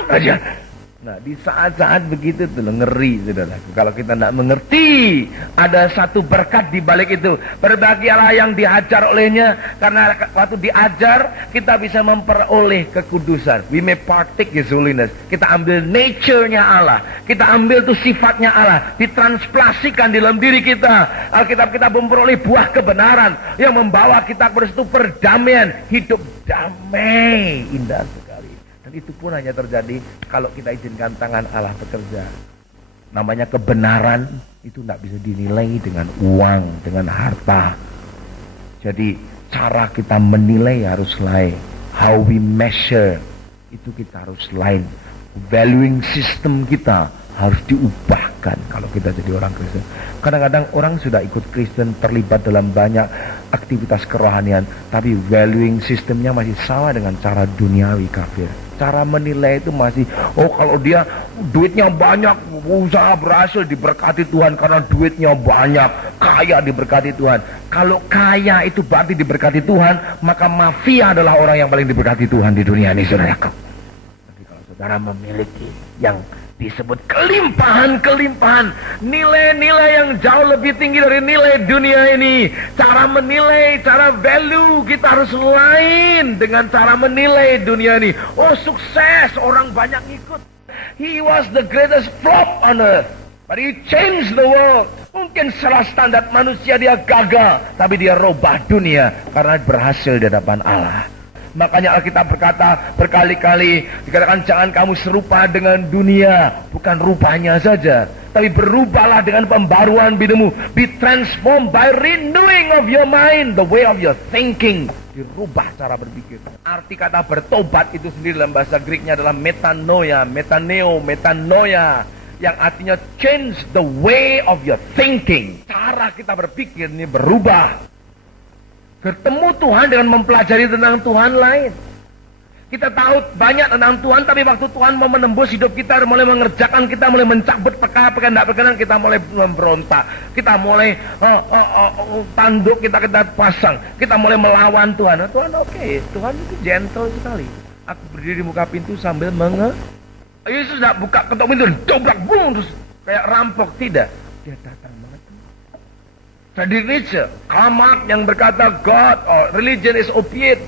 aja. Nah, di saat-saat begitu tuh ngeri, saudaraku. Kalau kita tidak mengerti, ada satu berkat di balik itu. Berbahagialah yang diajar olehnya, karena waktu diajar kita bisa memperoleh kekudusan. We may partake His holiness. Kita ambil nature-nya Allah, kita ambil tuh sifatnya Allah, ditransplasikan di dalam diri kita. Alkitab kita memperoleh buah kebenaran yang membawa kita kepada satu perdamaian, hidup damai, indah sekali. Dan itu pun hanya terjadi kalau kita izinkan tangan Allah bekerja. Namanya kebenaran itu tidak bisa dinilai dengan uang, dengan harta. Jadi cara kita menilai harus lain. How we measure itu kita harus lain. Valuing system kita harus diubahkan kalau kita jadi orang Kristen. Kadang-kadang orang sudah ikut Kristen, terlibat dalam banyak aktivitas kerohanian, tapi valuing sistemnya masih sama dengan cara duniawi kafir. Cara menilai itu masih, kalau dia duitnya banyak, usaha berhasil diberkati Tuhan karena duitnya banyak, kaya diberkati Tuhan. Kalau kaya itu berarti diberkati Tuhan, maka mafia adalah orang yang paling diberkati Tuhan di dunia ini, saudaraku. Tapi kalau saudara memiliki yang disebut kelimpahan, nilai-nilai yang jauh lebih tinggi dari nilai dunia ini, cara menilai, cara value kita harus lain dengan cara menilai dunia ini. Sukses, orang banyak ikut. He was the greatest flop on earth, but he changed the world. Mungkin salah standar manusia dia gagal, tapi dia robah dunia karena berhasil di hadapan Allah. Makanya Alkitab berkata berkali-kali, dikatakan jangan kamu serupa dengan dunia, bukan rupanya saja, tapi berubahlah dengan pembaruan bidemu. Be transformed by renewing of your mind, the way of your thinking. Dirubah cara berpikir. Arti kata bertobat itu sendiri dalam bahasa Greeknya adalah metanoia, metaneo, metanoia, yang artinya change the way of your thinking. Cara kita berpikir ini berubah. Bertemu Tuhan dengan mempelajari tentang Tuhan lain. Kita tahu banyak tentang Tuhan, tapi waktu Tuhan mau menembus hidup kita, mulai mengerjakan kita, mulai mencabut perkara-perkara tidak berkenan, kita mulai memberontak. Kita mulai tanduk kita pasang. Kita mulai melawan Tuhan. Nah, Tuhan oke. Tuhan itu gentle sekali. Aku berdiri di muka pintu sambil Yesus tidak buka ketok pintu, dobrak, boom, terus kayak rampok. Tidak. Dia datang mengetuk. Friedrich Nietzsche, Karl Marx yang berkata God or religion is opiate.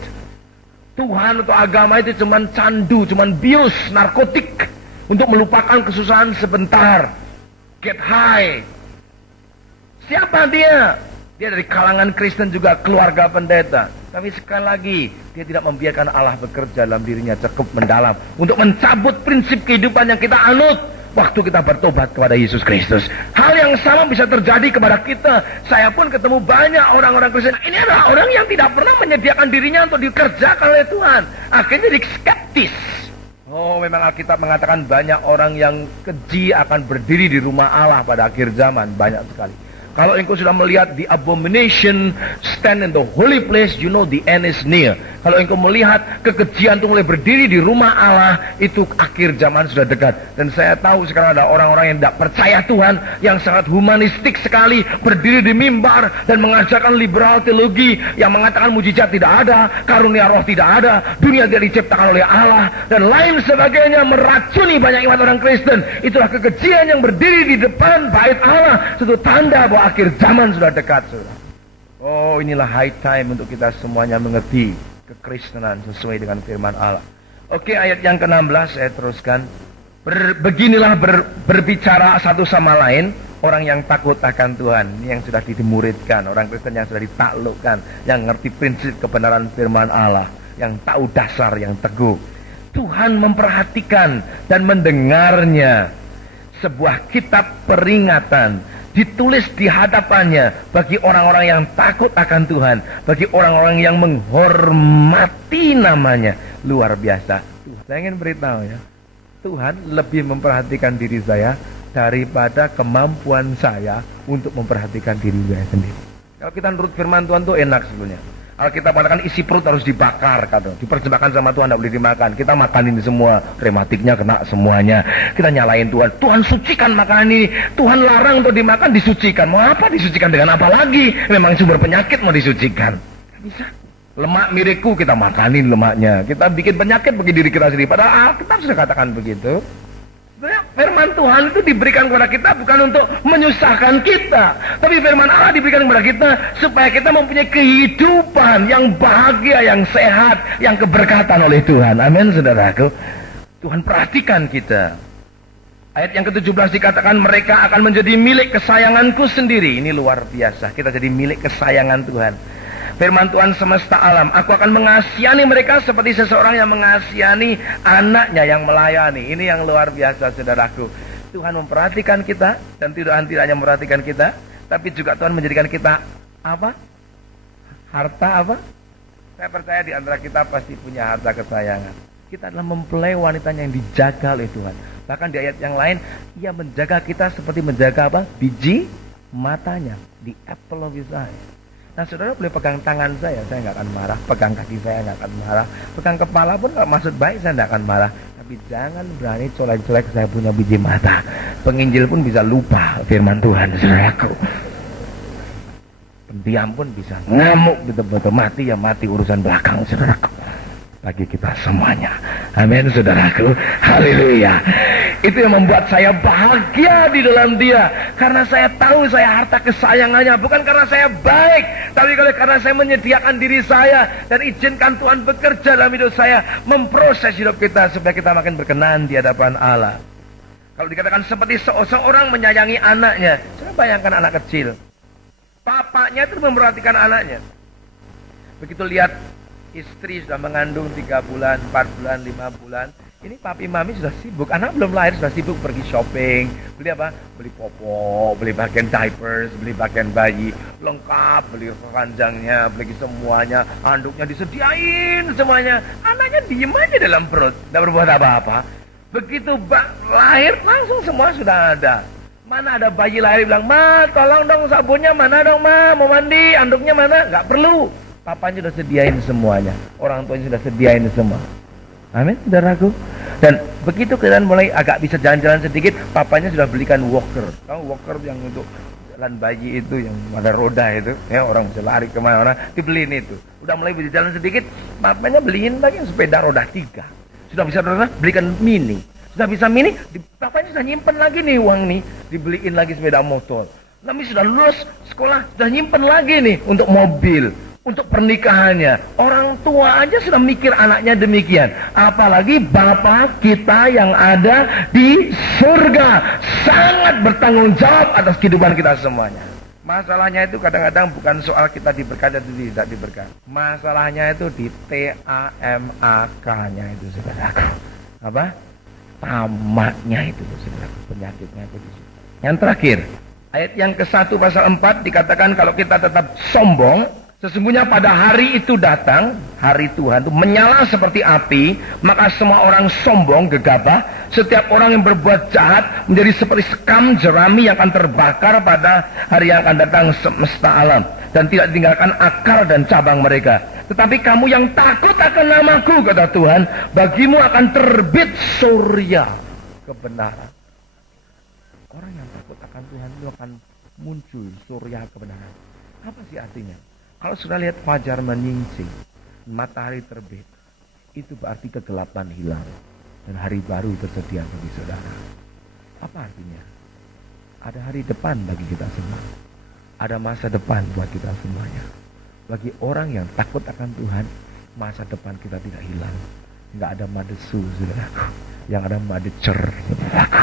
Tuhan atau agama itu cuman candu, cuman bius, narkotik untuk melupakan kesusahan sebentar. Get high. Siapa dia? Dia dari kalangan Kristen juga, keluarga pendeta. Tapi sekali lagi, dia tidak membiarkan Allah bekerja dalam dirinya cukup mendalam untuk mencabut prinsip kehidupan yang kita anut waktu kita bertobat kepada Yesus Kristus. Hal yang sama bisa terjadi kepada kita. Saya pun ketemu banyak orang-orang Kristen. Ini adalah orang yang tidak pernah menyediakan dirinya untuk dikerjakan oleh Tuhan. Akhirnya jadi skeptis. Oh, memang Alkitab mengatakan banyak orang yang keji akan berdiri di rumah Allah pada akhir zaman. Banyak sekali. Kalau engkau sudah melihat the abomination stand in the holy place, you know the end is near. Kalau engkau melihat kekejian itu mulai berdiri di rumah Allah, itu akhir zaman sudah dekat. Dan saya tahu sekarang ada orang-orang yang tidak percaya Tuhan, yang sangat humanistik sekali, berdiri di mimbar dan mengajarkan liberal teologi yang mengatakan mujizat tidak ada, karunia roh tidak ada, dunia tidak diciptakan oleh Allah, dan lain sebagainya, meracuni banyak iman orang Kristen. Itulah kekejian yang berdiri di depan bait Allah, satu tanda bahwa akhir zaman sudah dekat, saudara. Oh, inilah high time untuk kita semuanya mengerti kekristenan sesuai dengan firman Allah. Oke, ayat yang ke-16 saya teruskan. Beginilah berbicara satu sama lain orang yang takut akan Tuhan. Ini yang sudah dimuridkan, orang Kristen yang sudah ditaklukkan, yang ngerti prinsip kebenaran firman Allah, yang tahu dasar, yang teguh. Tuhan memperhatikan dan mendengarnya. Sebuah kitab peringatan ditulis di hadapannya bagi orang-orang yang takut akan Tuhan, bagi orang-orang yang menghormati namanya. Luar biasa. Saya ingin beritahu ya, Tuhan lebih memperhatikan diri saya daripada kemampuan saya untuk memperhatikan diri saya sendiri. Kalau kita nurut firman Tuhan tuh enak sebetulnya. Alkitab mengatakan isi perut harus dibakar, kata. Dipersembahkan sama Tuhan, tidak boleh dimakan. Kita makan ini semua, rematiknya kena semuanya. Kita nyalain Tuhan. Tuhan sucikan makanan ini. Tuhan larang untuk dimakan, disucikan. Mau apa disucikan dengan apa lagi? Memang sumber penyakit mau disucikan. Tidak bisa. Lemak miriku kita makanin lemaknya. Kita bikin penyakit bagi diri kita sendiri. Padahal Alkitab sudah katakan begitu. Firman Tuhan itu diberikan kepada kita bukan untuk menyusahkan kita, tapi firman Allah diberikan kepada kita supaya kita mempunyai kehidupan yang bahagia, yang sehat, yang keberkatan oleh Tuhan. Amin, saudaraku. Tuhan perhatikan kita. Ayat yang ke-17 dikatakan mereka akan menjadi milik kesayanganku sendiri. Ini luar biasa, kita jadi milik kesayangan Tuhan. Firman Tuhan semesta alam, aku akan mengasihani mereka seperti seseorang yang mengasihani anaknya yang melayani. Ini yang luar biasa, saudaraku. Tuhan memperhatikan kita, dan tidak hanya memperhatikan kita, tapi juga Tuhan menjadikan kita apa? Harta apa? Saya percaya di antara kita pasti punya harta kesayangan. Kita adalah mempelai wanitanya yang dijaga oleh Tuhan. Bahkan di ayat yang lain, ia menjaga kita seperti menjaga apa? Biji matanya, the apple of his eye. Nah, saudara boleh pegang tangan saya nggak akan marah. Pegang kaki saya nggak akan marah. Pegang kepala pun kalau maksud baik saya nggak akan marah. Tapi jangan berani colek-colek saya punya biji mata. Penginjil pun bisa lupa firman Tuhan, saudaraku. Pendiam pun bisa ngamuk betul-betul. Mati ya mati, urusan belakang, saudaraku. Bagi kita semuanya. Amin, saudaraku. Haleluya. Itu yang membuat saya bahagia di dalam Dia. Karena saya tahu saya harta kesayangannya. Bukan karena saya baik, tapi karena saya menyediakan diri saya dan izinkan Tuhan bekerja dalam hidup saya, memproses hidup kita supaya kita makin berkenan di hadapan Allah. Kalau dikatakan seperti seorang menyayangi anaknya, saya bayangkan anak kecil. Bapaknya itu memperhatikan anaknya. Begitu lihat istri sudah mengandung 3 bulan, 4 bulan, 5 bulan. Ini papi mami sudah sibuk, anak belum lahir sudah sibuk pergi shopping. Beli apa? Beli popok, beli pakaian diapers, beli pakaian bayi. Lengkap, beli keranjangnya, beli semuanya. Anduknya disediain semuanya. Anaknya diem aja dalam perut, tidak berbuat apa-apa. Begitu lahir langsung semua sudah ada. Mana ada bayi lahir bilang, "Ma, tolong dong sabunnya mana dong, Ma, mau mandi, anduknya mana?" Nggak perlu. Papanya sudah sediain semuanya. Orang tuanya sudah sediain semua. Amin, saudaraku. Dan begitu kalian mulai agak bisa jalan-jalan sedikit, papanya sudah belikan walker. Tahu walker yang untuk jalan bayi itu, yang ada roda itu, ya orang bisa lari kemana-mana, dibeliin itu. Udah mulai bisa jalan sedikit, papanya beliin lagi sepeda roda 3. Sudah bisa roda, belikan mini. Sudah bisa mini, papanya sudah nyimpen lagi nih uang nih, dibeliin lagi sepeda motor. Tapi sudah lulus sekolah, sudah nyimpen lagi nih untuk mobil. Untuk pernikahannya. Orang tua aja sudah mikir anaknya demikian. Apalagi Bapa kita yang ada di surga. Sangat bertanggung jawab atas kehidupan kita semuanya. Masalahnya itu kadang-kadang bukan soal kita diberkati atau tidak diberkati. Masalahnya itu di TAMAK-nya itu, saudaraku. Apa? Tamaknya itu, saudaraku. Penyakitnya itu di situ. Yang terakhir, ayat yang ke-1 pasal 4 dikatakan kalau kita tetap sombong, sesungguhnya pada hari itu datang, hari Tuhan itu menyala seperti api, maka semua orang sombong, gegabah, setiap orang yang berbuat jahat menjadi seperti sekam jerami yang akan terbakar pada hari yang akan datang semesta alam, dan tidak tinggalkan akar dan cabang mereka. Tetapi kamu yang takut akan namaku, kata Tuhan, bagimu akan terbit surya kebenaran. Orang yang takut akan Tuhan itu akan muncul surya kebenaran. Apa sih artinya? Kalau sudah lihat fajar menyingsing, matahari terbit, itu berarti kegelapan hilang dan hari baru tersedia bagi saudara. Apa artinya? Ada hari depan bagi kita semua. Ada masa depan buat kita semuanya. Bagi orang yang takut akan Tuhan, masa depan kita tidak hilang. Nggak ada madesu, saudaraku. Yang ada madecer, saudaraku.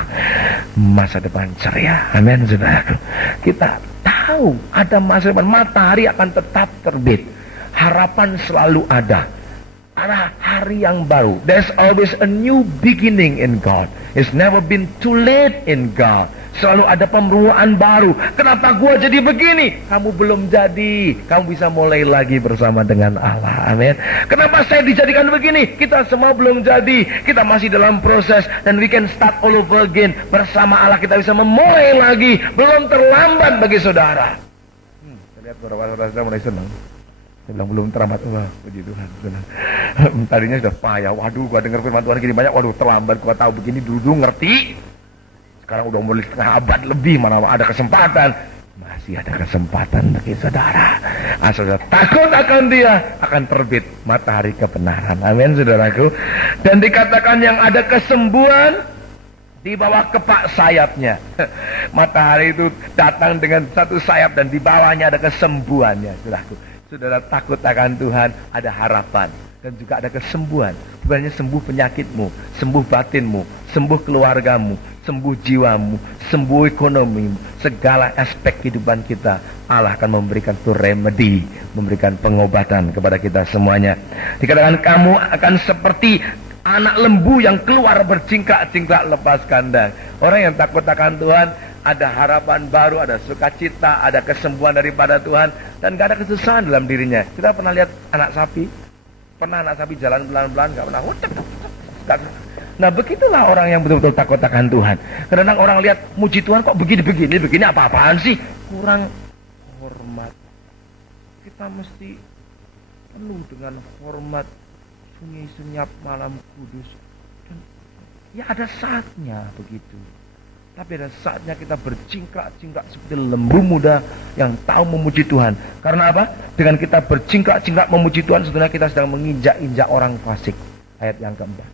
Masa depan ceria. Amin, saudaraku. Kita tahu ada masa depan, matahari akan tetap terbit, harapan selalu ada hari yang baru. There's always a new beginning in God. It's never been too late in God. Selalu ada pemburuan baru. Kenapa gua jadi begini? Kamu belum jadi. Kamu bisa mulai lagi bersama dengan Allah. Amin. Kenapa saya dijadikan begini? Kita semua belum jadi. Kita masih dalam proses. Dan we can start all over again. Bersama Allah kita bisa memulai lagi. Belum terlambat bagi saudara. Saya lihat beberapa saudara mulai senang. Saya bilang belum terlambat. Wah, puji Tuhan. Tadinya sudah payah. Waduh, gua dengar firman Tuhan gini banyak. Waduh, terlambat. Gua tahu begini dulu ngerti. Sekarang udah mulai setengah abad lebih, mana ada kesempatan. Masih ada kesempatan bagi saudara. Asal takut akan Dia, akan terbit matahari kebenaran. Amin, saudaraku. Dan dikatakan yang ada kesembuhan di bawah kepak sayapnya. Matahari itu datang dengan satu sayap dan di bawahnya ada kesembuhannya, saudaraku. Saudara takut akan Tuhan, ada harapan. Dan juga ada kesembuhan. Bukannya sembuh penyakitmu, sembuh batinmu, sembuh keluargamu, sembuh jiwamu, sembuh ekonomi, segala aspek kehidupan kita. Allah akan memberikan itu remedi, memberikan pengobatan kepada kita semuanya. Dikatakan kamu akan seperti anak lembu yang keluar bercingkrak-cingkrak lepas kandang. Orang yang takut akan Tuhan, ada harapan baru, ada sukacita, ada kesembuhan daripada Tuhan, dan gak ada kesusahan dalam dirinya. Kita pernah lihat anak sapi? Pernah anak sapi jalan pelan-pelan, gak pernah. Nah begitulah orang yang betul-betul takut akan Tuhan. Kadang-kadang orang lihat muji Tuhan kok begini apa-apaan sih? Kurang hormat. Kita mesti penuh dengan hormat. Sungai senyap malam kudus. Dan ya ada saatnya begitu. Tapi ada saatnya kita bercingkrak-cingkrak seperti lembu muda yang tahu memuji Tuhan. Karena apa? Dengan kita bercingkrak-cingkrak memuji Tuhan, sebenarnya kita sedang menginjak-injak orang fasik. Ayat yang keempat.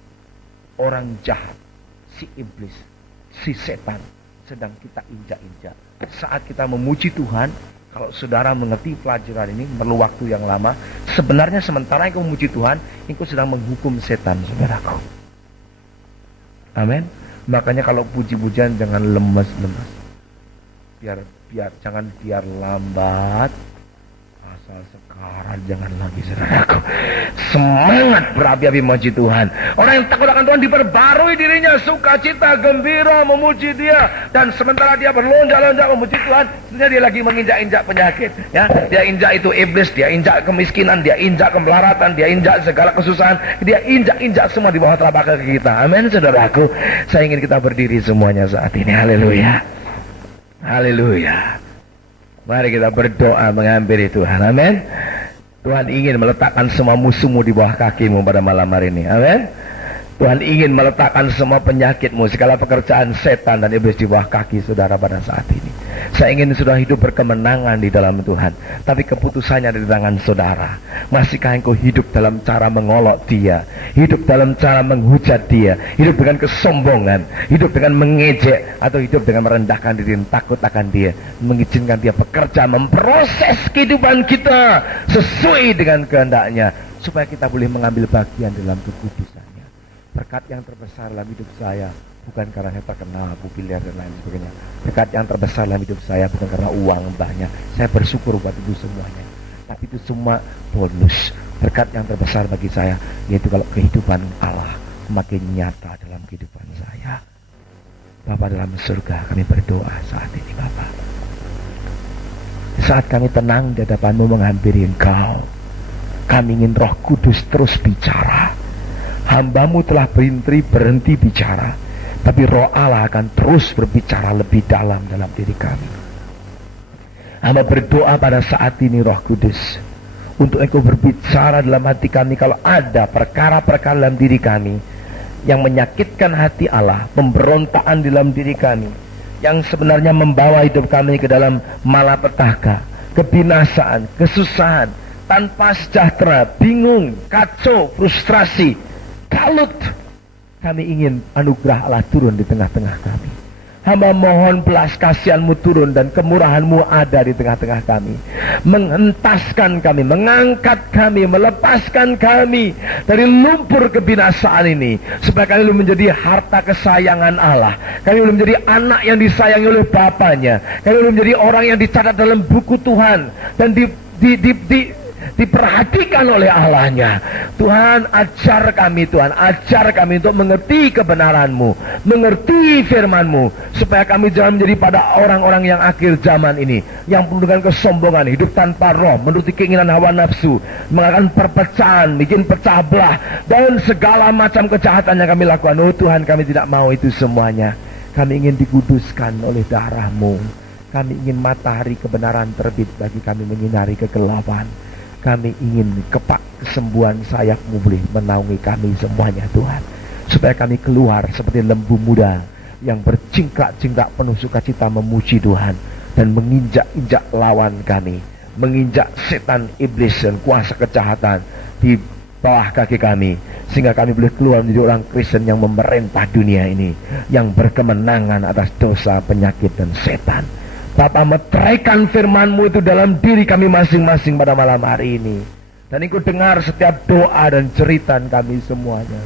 Orang jahat, si iblis, si setan, sedang kita injak-injak. Saat kita memuji Tuhan, kalau saudara mengerti pelajaran ini, perlu waktu yang lama. Sebenarnya sementara engkau memuji Tuhan, engkau sedang menghukum setan, saudaraku. Amin. Makanya kalau puji-pujian jangan lemes-lemes. Biar jangan biar lambat. Asal sekarang jangan lagi, saudaraku. Semangat berapi-api memuji Tuhan. Orang yang takut akan Tuhan diperbarui dirinya, sukacita, gembira, memuji Dia. Dan sementara dia berlonjak-lonjak memuji Tuhan, sebenarnya dia lagi menginjak-injak penyakit. Ya, dia injak itu iblis, dia injak kemiskinan, dia injak kemelaratan, dia injak segala kesusahan, dia injak-injak semua di bawah telapak kaki kita. Amin, saudaraku. Saya ingin kita berdiri semuanya saat ini. Haleluya. Haleluya. Mari kita berdoa menghampiri Tuhan. Amin. Tuhan ingin meletakkan semua musuhmu di bawah kakimu pada malam hari ini. Amin. Tuhan ingin meletakkan semua penyakitmu, segala pekerjaan setan dan iblis di bawah kaki saudara pada saat ini. Saya ingin sudah hidup berkemenangan di dalam Tuhan, tapi keputusannya ada di tangan saudara. Masihkah engkau hidup dalam cara mengolok Dia, hidup dalam cara menghujat Dia, hidup dengan kesombongan, hidup dengan mengejek, atau hidup dengan merendahkan diri dan takut akan Dia, mengizinkan Dia bekerja, memproses kehidupan kita sesuai dengan kehendaknya, supaya kita boleh mengambil bagian dalam kekudusannya. Berkat yang terbesar dalam hidup saya bukan karena saya terkenal, populer dan lain sebagainya. Berkat yang terbesar dalam hidup saya bukan karena uang banyak. Saya bersyukur buat itu semuanya. Tapi itu semua bonus. Berkat yang terbesar bagi saya yaitu kalau kehidupan Allah makin nyata dalam kehidupan saya. Bapa dalam surga, kami berdoa saat ini, Bapa. Saat kami tenang di hadapan-Mu menghampiri Engkau, kami ingin Roh Kudus terus bicara. Hamba-Mu telah berhenti bicara, tapi Roh Allah akan terus berbicara lebih dalam diri kami. Hamba berdoa pada saat ini, Roh Kudus, untuk Engkau berbicara dalam hati kami. Kalau ada perkara-perkara dalam diri kami yang menyakitkan hati Allah, pemberontakan dalam diri kami, yang sebenarnya membawa hidup kami ke dalam malapetaka, kebinasaan, kesusahan, tanpa sejahtera, bingung, kacau, frustrasi, kalut, kami ingin anugerah Allah turun di tengah-tengah kami. Hamba mohon belas kasihan-Mu turun dan kemurahan-Mu ada di tengah-tengah kami, menghentaskan kami, mengangkat kami, melepaskan kami dari lumpur kebinasaan ini, supaya kami belum menjadi harta kesayangan Allah, kami belum menjadi anak yang disayangi oleh Bapaknya, kami belum menjadi orang yang dicatat dalam buku Tuhan dan diperhatikan oleh Allahnya. Tuhan, ajar kami, Tuhan, ajar kami untuk mengerti kebenaran-Mu, mengerti firman-Mu, supaya kami jangan menjadi pada orang-orang yang akhir zaman ini, yang penuh dengan kesombongan, hidup tanpa roh, menuruti keinginan hawa nafsu, mengadakan perpecahan, bikin pecah belah, dan segala macam kejahatan yang kami lakukan. Oh Tuhan, kami tidak mau itu semuanya. Kami ingin dikuduskan oleh darah-Mu. Kami ingin matahari kebenaran terbit bagi kami menyinari kegelapan. Kami ingin kepak kesembuhan sayap-Mu boleh menaungi kami semuanya, Tuhan, supaya kami keluar seperti lembu muda yang bercingkrak-cingkrak penuh sukacita memuji Tuhan, dan menginjak-injak lawan kami, menginjak setan, iblis, dan kuasa kejahatan di bawah kaki kami, sehingga kami boleh keluar menjadi orang Kristen yang memerintah dunia ini, yang berkemenangan atas dosa, penyakit, dan setan. Bapa, meteraikan firman-Mu itu dalam diri kami masing-masing pada malam hari ini, dan Engkau dengar setiap doa dan jeritan kami semuanya.